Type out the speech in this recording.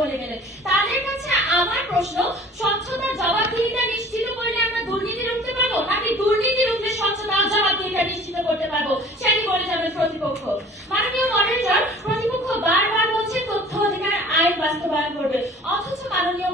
বলে গেলেন। তাদের কাছে আমার প্রশ্ন, স্বচ্ছতা জবাবদিহিতা নিশ্চিত করলে আমরা দুর্নীতি রুখতে পারবো, নাকি দুর্নীতি রুখলে স্বচ্ছতা জবাবদিহিতা নিশ্চিত করতে পারবো সেটি বলে যাবেন প্রতিপক্ষ। মাননীয় মডারেটর, প্রতিপক্ষ বারবার বলছে তথ্য অধিকার আইন বাস্তবায়ন করবে, অথচ মাননীয়